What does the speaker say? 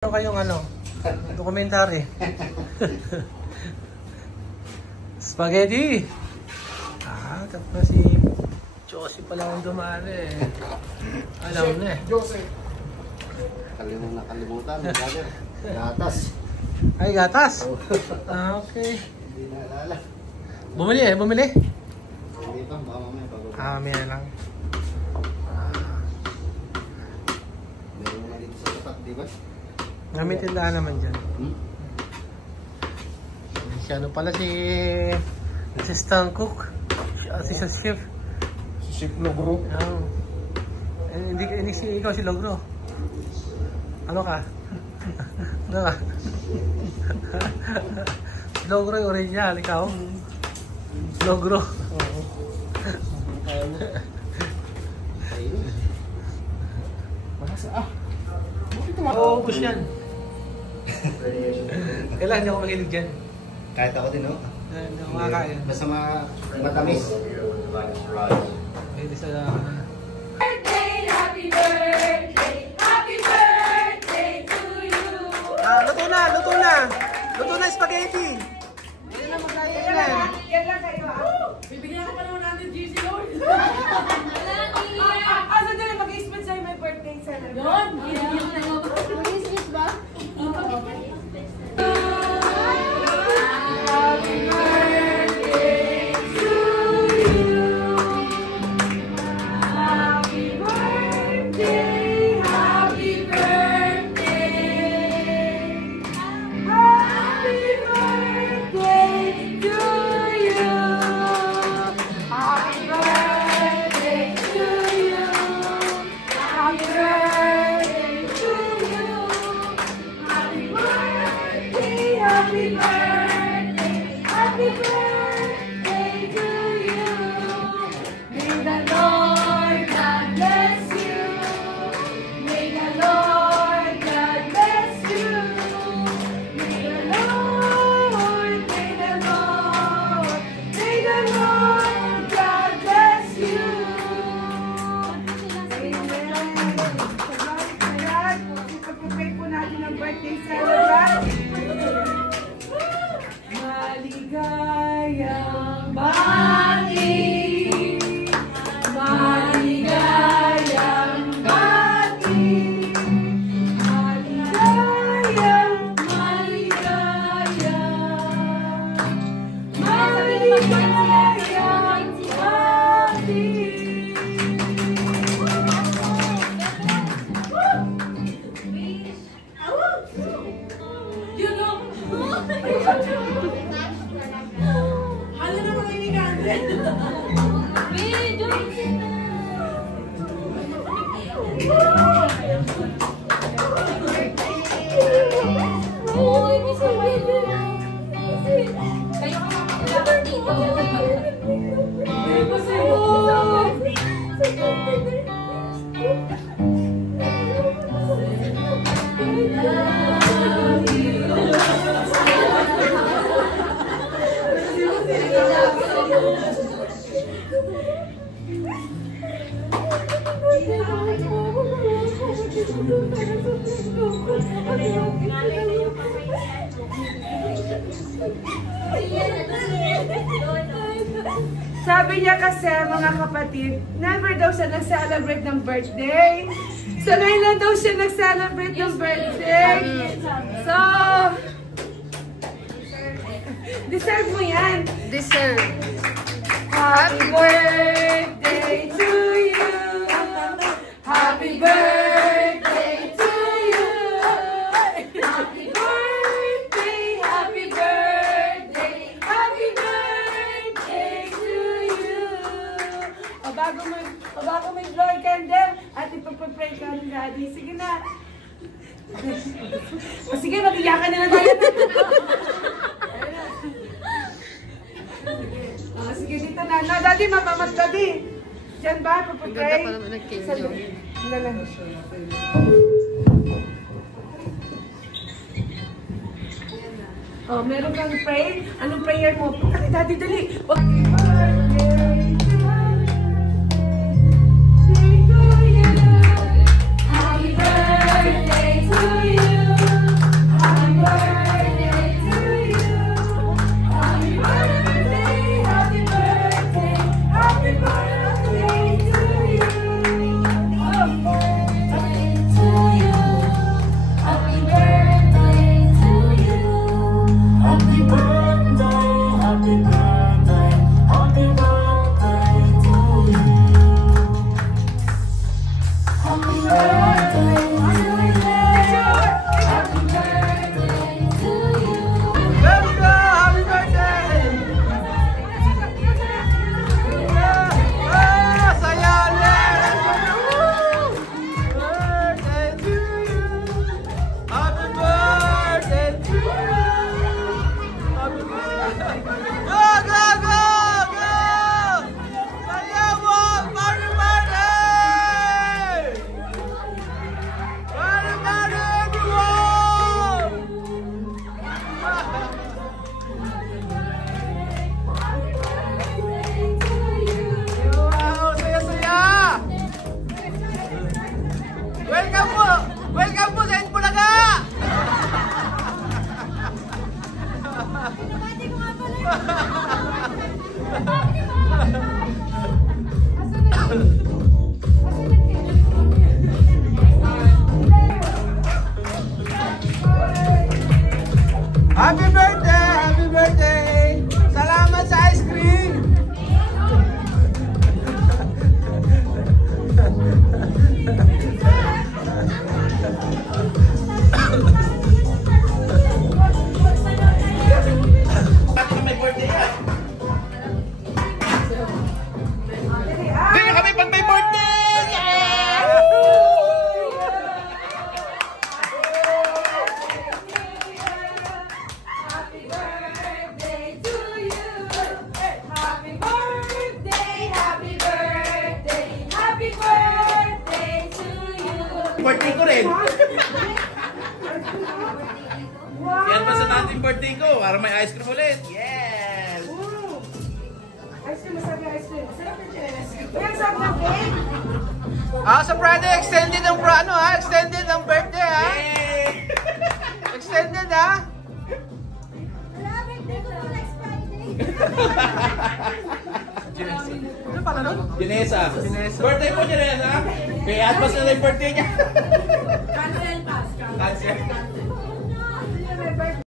Ano kayong dokumentary? Spaghetti! Tapos si Josie pala ang dumari eh. Alam na eh. Josie! Nakalimutan, brother. Gatas. Ay, gatas? Okay. Hindi naalala. Bumili. Hindi pa, baka mamaya bago. Mamaya lang. Meron na dito sa tapat, di ba? May tindahan naman dyan. Si ano pala si assistant cook. Si chef. Si Chef Logro. Oh. Hindi ikaw si Logro. Ano ka? Ano ka? Logro yung original, ikaw? Logro. Oo. Ayun. Mahasa Ubus yan. Kailan hindi ako makinig dyan? Kahit ako din, no? Hindi ako makakain. Basta matamis. Pwede sa... Happy birthday to you. Luto na! Luto na spaghetti! Hindi na magkain yan. Yan lang kayo. Bibigyan ka pa naman natin GC Lord. Asa din mag-i-spend sa'yo may birthday celebration. Yun! Mag-i-spend ba? Happy birthday to you. Happy birthday. Happy birthday. Happy birthday to you. Happy birthday to you. Happy birthday to you. Happy birthday. Happy birthday. Happy birthday to you. May the Lord God bless you. May the Lord God bless you. May the Lord God bless you. Amen. Pag-pray po natin ang birthday celebrant. Maligayang bati. Maligayang bati. Maligayang Sabi niya kasi, mga kapatid, never daw siya nag-celebrate ng birthday. So, ngayon lang daw siya nag-celebrate ng birthday. So, deserve mo yan. Deserve. Happy birthday to you. Happy birthday to you. Happy birthday, happy birthday, happy birthday to you. O bago may blow candle at ipagpapray ka ni Daddy. Sige na. O sige, mag-iyakan na lang tayo. Sige, dito na. No, Daddy, mamamat Daddy. Diyan ba? Pagpapray? Ganda pa naman nag-kinyo. Oh, meron kang pray? Anong prayer mo? Ay, Daddy, dali. Happy birthday to you. Happy birthday to you. Happy birthday! Happy birthday! Salamat sa ice cream! Bakit may birthday yan? Ganyan kami pag may birthday! Yeah! Happy birthday to you. Happy birthday, happy birthday, happy birthday to you. Birthday ko rin. Wow! Yan pa sa natin birthday ko para may ice cream ulit. Yes! Ice cream, masabi ice cream. Sarap yung ice cream. Uy, ang sarap ng cake. Sa Friday, extended ang extended ang birthday ha. Yay! Extended ha. Wala, birthday ko po next Friday. Ano pala nun? Janessa. Janessa. Birthday mo, Janessa. Kaya advance na yung birthday niya. Cancel pass. Cancel.